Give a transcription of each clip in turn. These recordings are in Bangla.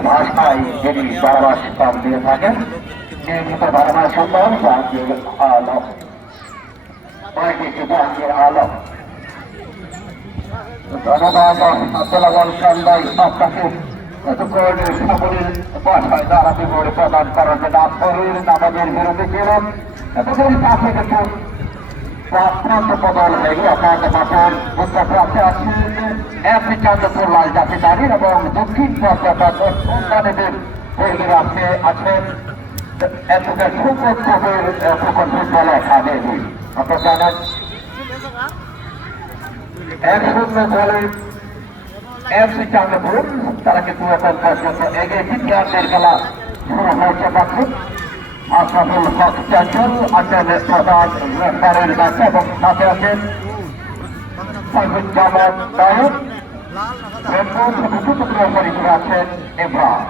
ভাষায় যিনি বারবার শিক্ষক দিয়ে থাকেন নিয়মিত বারবার সম্মান জাহাঙ্গীর আলম জাহাঙ্গীর আলম ধন্যবাদ আব্দুল্লাহ সন্ধ্যায় আপনাকে এতক্ষণ সকলের প্রদান করার নামাজের বিরুদ্ধে ছিলেন এতক্ষণ পাশে দেখুন প্রান্ত বদল হয়ে আপনাদের মাঠের উত্তরপ্রান্তে আছেন এমপি চন্দ্রপুর লাল জাতিদারির এবং দক্ষিণ পর্যটন সন্তানেদের হয়ে আছে আছেন advocate Subrata Kabir Phukan football academy আপনার জানান এক শূন্য তারা কিন্তু এগিয়ে খেলা আশরাফুল হক চঞ্চল আছেন প্রধান রেফারের কাছে এবং সাথে আছেন সাইফুজ্জামান নায়ক করে আছেন ইমরান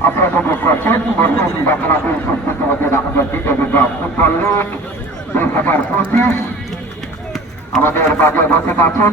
আপনারা তো করছেন বর্তমান নির্বাচনাতে উপস্থিত হতে রাখবেন ফুটবল লিগ দুই হাজার পঁচিশ আমাদের বাজে উপস্থিত আছেন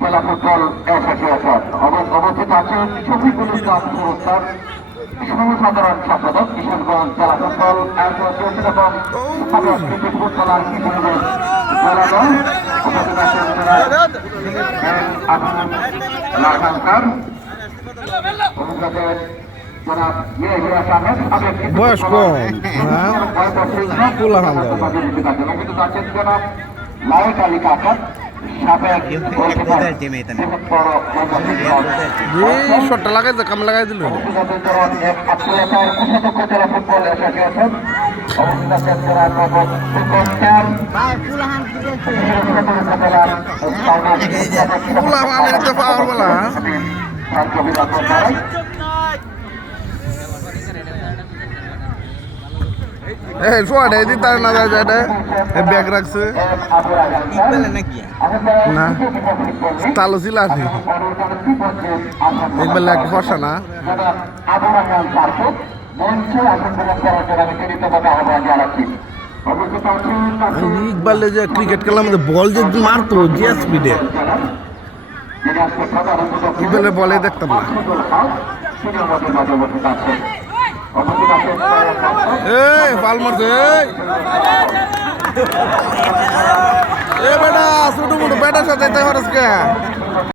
জেলা ফুটবল অ্যাসোসিয়েশন অব- অবস্থিত আছেন শফিকুল ইসলাম সুরস্কার সহসাধারণ সম্পাদক কিশোরগঞ্জ জেলা ফুটবল অ্যাসোসিয়েশন এবং সাংস্কৃতিক কিশোরগঞ্জ জনাব ইয়াহিয়া আহমেদ বয়স কম, হ্যাঁ? পোলা জনাব লায়ক আলী কাকার শটটা লাগাইছে কাম লাগাই দিল। পোলা মানে তো পাওয়ার বলা এই সোয়াটা এই দিতে না যায় এটা ব্যাগ রাখছে না, তালো ছিল আছে একবার লেগ ফসা না। ইকবালে যে ক্রিকেট খেলার মধ্যে বল যে মারতো যে স্পিডে ইকবালের বলে দেখতাম না। এই পাল মারছে এ বেটা ছোট মোটো বেটার সাথে হরস কে?